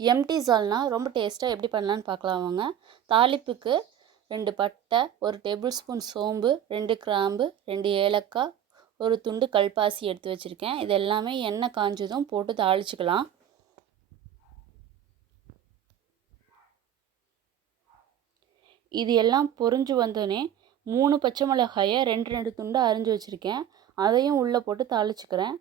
Empty சால்னா ரொம்ப டேஸ்ட்டாக எப்படி பண்ணலான்னு பார்க்கலாம் வாங்க. தாளிப்புக்கு ரெண்டு பட்டை ஒரு டேபிள் ஸ்பூன் சோம்பு ரெண்டு கிராம்பு ரெண்டு ஏலக்காய் ஒரு துண்டு கல்பாசி எடுத்து வச்சுருக்கேன். இது எல்லாமே எண்ணெய் காஞ்சதும் போட்டு தாளிச்சுக்கலாம். இது எல்லாம் பொரிஞ்சு வந்தோடனே மூணு பச்சை மிளகாயை ரெண்டு ரெண்டு துண்டு அரிஞ்சு வச்சுருக்கேன். அதையும் உள்ளே போட்டு தாளிச்சுக்கிறேன்.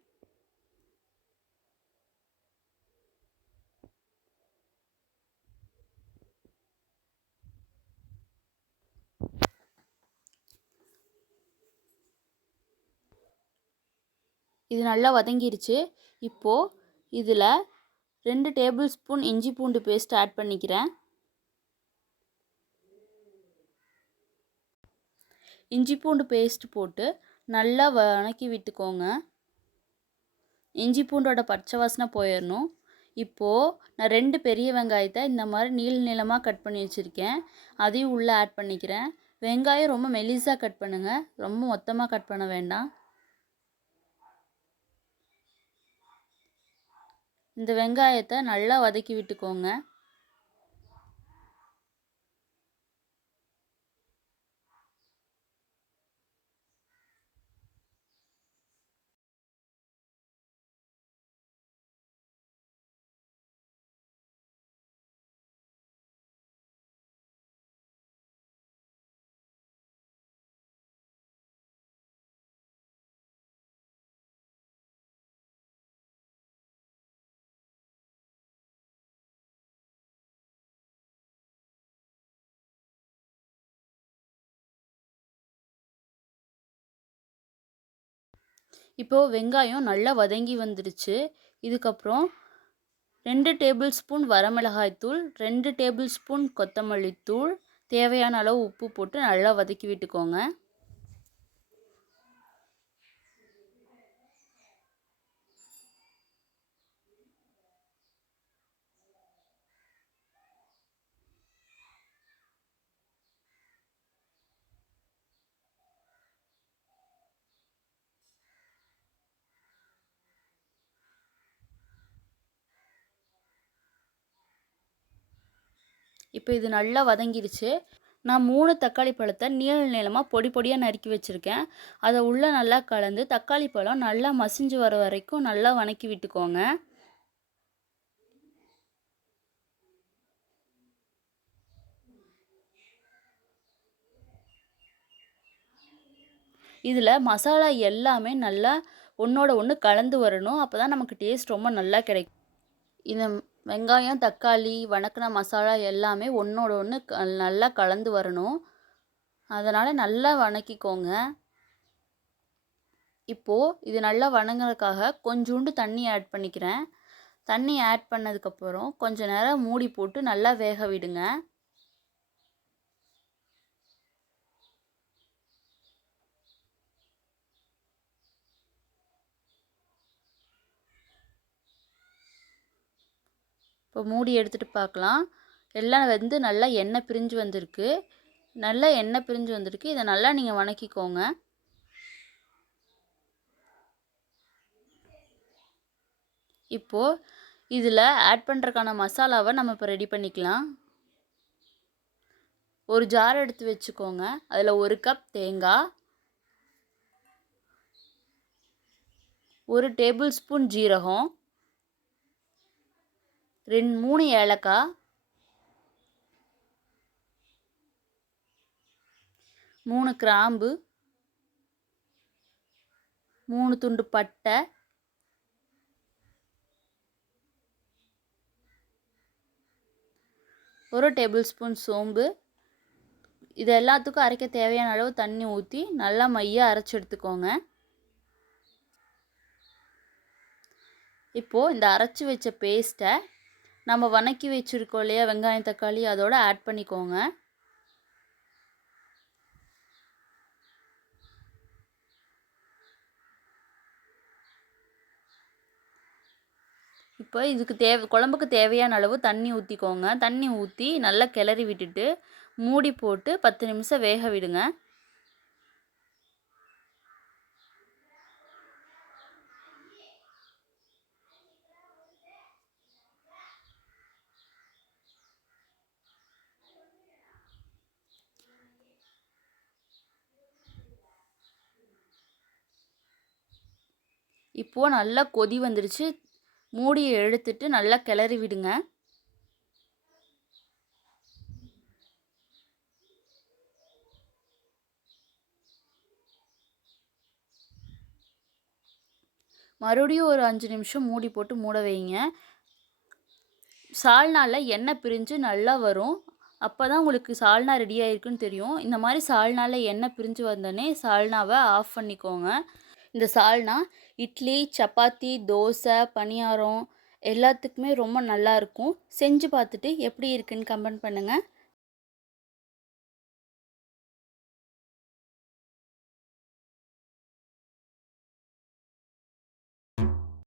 இது நல்லா வதங்கிருச்சு. இப்போது இதில் ரெண்டு டேபிள் ஸ்பூன் இஞ்சி பூண்டு பேஸ்ட் ஆட் பண்ணிக்கிறேன். இஞ்சி பூண்டு பேஸ்ட் போட்டு நல்லா வணக்கி விட்டுக்கோங்க. இஞ்சி பூண்டோட பச்சை வாசனை போயிடணும் இப்போது நான் ரெண்டு பெரிய வெங்காயத்தை இந்த மாதிரி நீள நீளமாக கட் பண்ணி வச்சுருக்கேன். அதையும் உள்ளே ஆட் பண்ணிக்கிறேன். வெங்காயம் ரொம்ப மெலிசாக கட் பண்ணுங்கள் ரொம்ப மொத்தமாக கட் பண்ண வேண்டாம். இந்த வெங்காயத்தை நல்லா வதக்கி விட்டுக்கோங்க. இப்போது வெங்காயம் நல்லா வதங்கி வந்துடுச்சு. இதுக்கப்புறம் ரெண்டு டேபிள் ஸ்பூன் வரமிளகாய்த்தூள் ரெண்டு டேபிள் ஸ்பூன் கொத்தமல்லி தூள் தேவையான அளவு உப்பு போட்டு நல்லா வதக்கி விட்டுக்கோங்க. இப்போ இது நல்லா வதங்கிடுச்சு நான் மூணு தக்காளி பழத்தை நீள நீளமாக பொடி பொடியாக நறுக்கி வச்சுருக்கேன். அதை உள்ளே நல்லா கலந்து தக்காளி பழம் நல்லா மசிஞ்சு வர வரைக்கும் நல்லா வணக்கி விட்டுக்கோங்க. இதில் மசாலா எல்லாமே நல்லா ஒன்றோட ஒன்று கலந்து வரணும். அப்போ தான் நமக்கு டேஸ்ட் ரொம்ப நல்லா கிடைக்கும். இந்த வெங்காயம் தக்காளி வணக்கின மசாலா எல்லாமே ஒன்றோட ஒன்று க நல்லா கலந்து வரணும். அதனால் நல்லா வணக்கிக்கோங்க. இப்போது இது நல்லா வணங்குறதுக்காக கொஞ்சோண்டு தண்ணி ஆட் பண்ணிக்கிறேன். தண்ணி ஆட் பண்ணதுக்கப்புறம் கொஞ்சம் நேரம் மூடி போட்டு நல்லா வேக விடுங்க. இப்போ மூடி எடுத்துகிட்டு பார்க்கலாம் எல்லாம் வந்து நல்லா எண்ணெய் பிரிஞ்சு வந்திருக்கு. நல்லா எண்ணெய் பிரிஞ்சு வந்திருக்கு. இதை நல்லா நீங்கள் வணக்கிக்கோங்க. இப்போது இதில் ஆட் பண்ணுறக்கான மசாலாவை நம்ம இப்போ ரெடி பண்ணிக்கலாம். ஒரு ஜார் எடுத்து வச்சுக்கோங்க. அதில் ஒரு கப் தேங்காய். ஒரு டேபிள் ஸ்பூன் ஜீரகம். ரெண்டு மூணு ஏலக்காய் மூணு கிராம்பு. மூணு துண்டு பட்டை. ஒரு டேபிள் ஸ்பூன் சோம்பு. இது எல்லாத்துக்கும் அரைக்க தேவையான அளவு தண்ணி ஊற்றி நல்லா மையாக அரைச்சி எடுத்துக்கோங்க. இப்போது இந்த அரைச்சி வச்ச பேஸ்ட்டை நம்ம வணக்கி வச்சுருக்கோம் இல்லையா வெங்காயம் தக்காளி அதோடு ஆட் பண்ணிக்கோங்க. இப்போ இதுக்கு தேவை குழம்புக்கு தேவையான அளவு தண்ணி ஊற்றிக்கோங்க தண்ணி ஊற்றி நல்லா கிளறி விட்டுட்டு மூடி போட்டு பத்து நிமிஷம் வேக விடுங்க. இப்போது நல்லா கொதி வந்துடுச்சு மூடியை எடுத்துட்டு நல்லா கிளறி விடுங்க. மறுபடியும் ஒரு அஞ்சு நிமிஷம் மூடி போட்டு மூட வைங்க. சால்னாவில் எண்ணெய் பிரிஞ்சு நல்லா வரும். அப்போ தான் உங்களுக்கு சால்னா ரெடி ஆகிருக்குன்னு தெரியும். இந்த மாதிரி சால்னாவில் எண்ணெய் பிரிஞ்சு வந்தோடனே சால்னாவை ஆஃப் பண்ணிக்கோங்க. இந்த சால்னா இட்லி சப்பாத்தி தோசை பணியாரம் எல்லாத்துக்குமே ரொம்ப நல்லா இருக்கும். செஞ்சு பார்த்துட்டு எப்படி இருக்குன்னு கமெண்ட் பண்ணுங்கள்